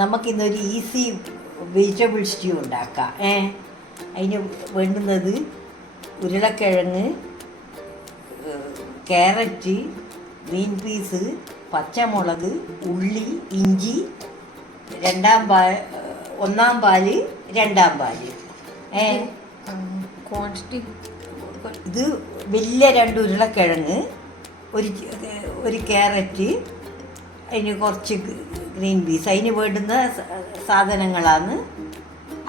നമുക്കിന്നൊരു easy vegetable stew ഉണ്ടാക്കാം. അതിന് വേണ്ടുന്നത് ഉരുളക്കിഴങ്ങ്, ക്യാരറ്റ്, ഗ്രീൻ പീസ്, പച്ചമുളക്, ഉള്ളി, ഇഞ്ചി, ഒന്നാം പാല്, രണ്ടാം പാല്. ക്വാണ്ടിറ്റി ഇത് വലിയ 2 ഉരുളക്കിഴങ്ങ്, ഒരു ക്യാരറ്റ്, അതിന് കുറച്ച് ഗ്രീൻ പീസ്, അതിന് വേണ്ടുന്ന സാധനങ്ങളാണ്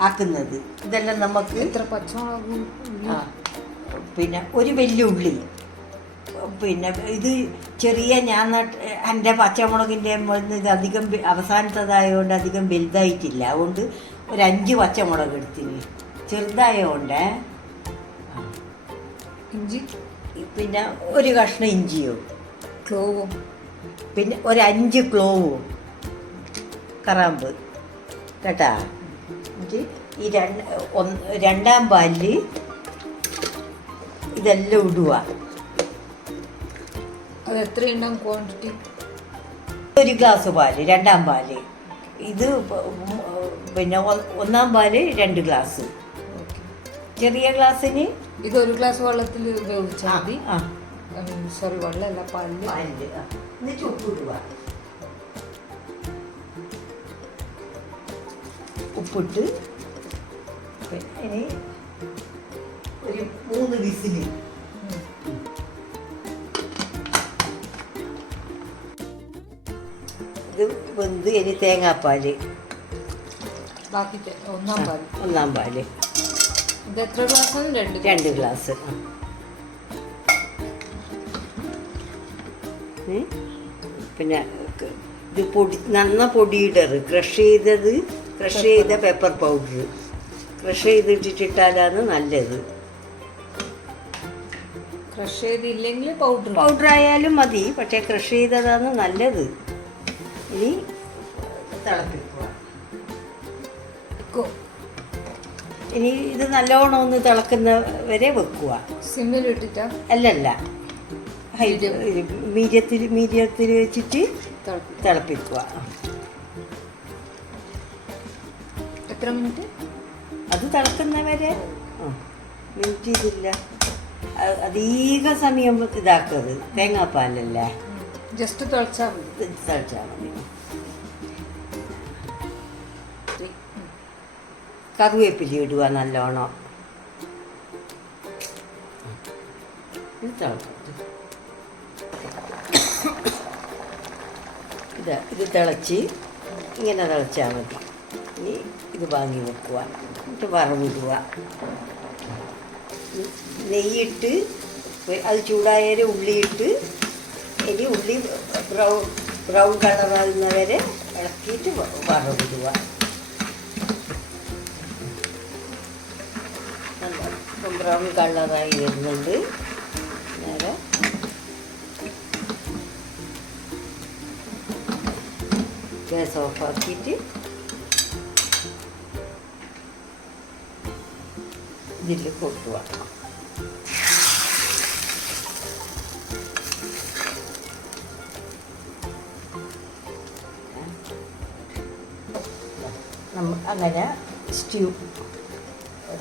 ആക്കുന്നത്. ഇതെല്ലാം നമുക്ക് എത്ര പച്ചമുളകും പിന്നെ ഒരു വലിയ ഉള്ളി, പിന്നെ ഇത് ചെറിയ എൻ്റെ പച്ചമുളകിൻ്റെ ഇത് അധികം അവസാനത്തതായതുകൊണ്ട് അധികം വലുതായിട്ടില്ല, അതുകൊണ്ട് ഒരു 5 പച്ചമുളക് എടുത്തിന്, ചെറുതായതുകൊണ്ട്. ഇഞ്ചി പിന്നെ ഒരു കഷ്ണം ഇഞ്ചിയും, ക്ലോവും, പിന്നെ ഒരു 5 ക്ലോവും, കറാമ്പ് കേട്ടാ. ഈ രണ്ടാം പാലിൽ ഇതെല്ലാം ഇടുക. അത് എത്രയുണ്ടാവും ക്വാണ്ടിറ്റി? 1 ഗ്ലാസ് പാല്, രണ്ടാം പാല്. ഇത് പിന്നെ ഒന്നാം പാല് 2 ഗ്ലാസ്. ചെറിയ ഗ്ലാസ്സിന് ഇത് 1 ഗ്ലാസ് വെള്ളത്തിൽ ഉപയോഗിച്ചാൽ മതി. ആ സോറി, വെള്ളമല്ല, പാലിൽ. എന്നിട്ട് ഉപ്പിടുക. ഉപ്പിട്ട് പിന്നെ ഇനി ഒരു 3 വിസില്. ഇത് വെന്ത് ഇനി തേങ്ങാപ്പാല്, ബാക്കി ഒന്നാം പാല്. ഒന്നാം പാല് ഇത് എത്ര ഗ്ലാസ്സാണ്? 2 ഗ്ലാസ്. പിന്നെ ഇത് നന്ന പൊടിയിടറ്, ക്രഷ് ചെയ്ത പെപ്പർ പൗഡർ ക്രഷ് ചെയ്തിട്ടിട്ടാലാണ് നല്ലത്. ക്രഷ് ചെയ്തില്ലെങ്കിൽ പൗഡർ ആയാലും മതി, പക്ഷേ ക്രഷ് ചെയ്തതാണ് നല്ലത്. ഇനി തിളപ്പിക്കുക. ഇനി ഇത് നല്ലോണം ഒന്ന് തിളക്കുന്ന വരെ വെക്കുക. സിമ്മിലിട്ടിട്ടാ? അല്ലല്ല, മീഡിയത്തിൽ വെച്ചിട്ട് തിളപ്പിക്കുക. എത്ര മിനിറ്റ്? അത് തിളക്കുന്നവരെ മിനിറ്റ് ഇതില്ല, അധിക സമയം ഇതാക്കരുത്. തേങ്ങാപ്പാലല്ലേ, ജസ്റ്റ് തിളച്ചാൽ മതി. കറിവേപ്പില ഇടുക നല്ലോണം. ഇത് തിളച്ച് ഇങ്ങനെ തിളച്ചാൽ മതി. ഇനി ഇത് വാങ്ങി വെക്കുക, എന്നിട്ട് വറവിടുക. നെയ്യിട്ട് അത് ചൂടായാൽ ഉള്ളിയിട്ട്, ഇനി ഉള്ളി ബ്രൗൺ കളറാകുന്നവരെ ഇളക്കിയിട്ട് വറവിടുക. ബ്രൗൺ കളറായി വരുന്നുണ്ട്. നേരെ ഗ്യാസ് ഓഫാക്കിയിട്ട് ഇതിൽ കൊട്ടുക. അങ്ങനെ സ്റ്റ്യൂ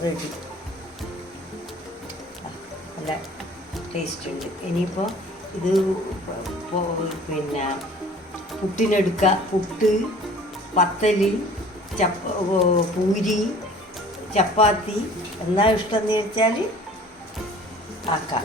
റെഡി. നല്ല ടേസ്റ്റ് ഉണ്ട്. ഇനിയിപ്പോൾ ഇത് പിന്നെ പുട്ടിനെടുക്കുക. പുട്ട്, പത്തല്, പൂരി, ചപ്പാത്തി എന്നാ ഇഷ്ടം എന്ന് വെച്ചാൽ ആക്കാം.